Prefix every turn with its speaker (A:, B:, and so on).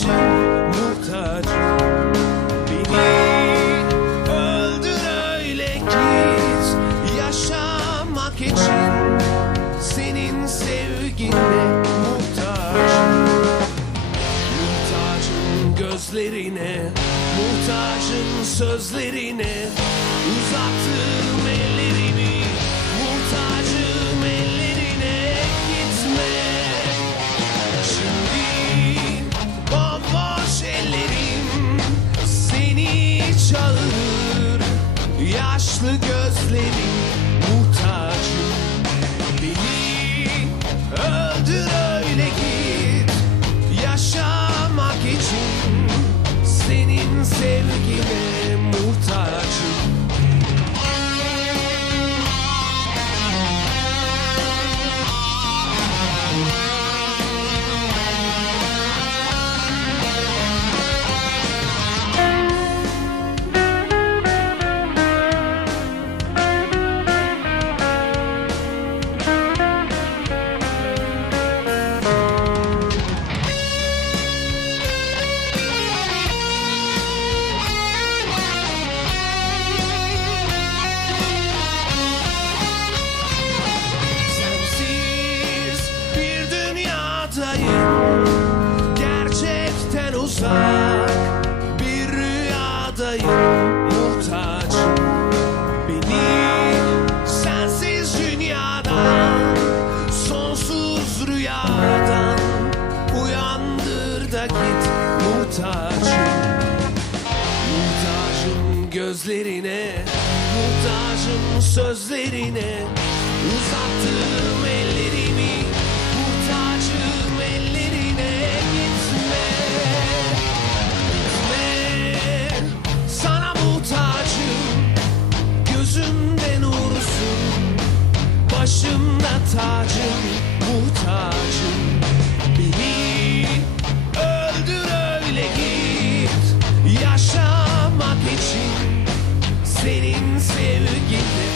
A: muhtacım, Beni öldür öyle git. Yaşamak için senin sevginle muhtacım. Muhtacım gözlerine, muhtacım sözlerine. Uzattığım el the girl sleeping Uyandır da git muhtacım. Muhtacım gözlerine Muhtacım sözlerine. Uzattığım ellerimi Muhtacım ellerine. Gitme Gitme. Sana muhtacım Gözümde nursun Başımda tacım. sevgili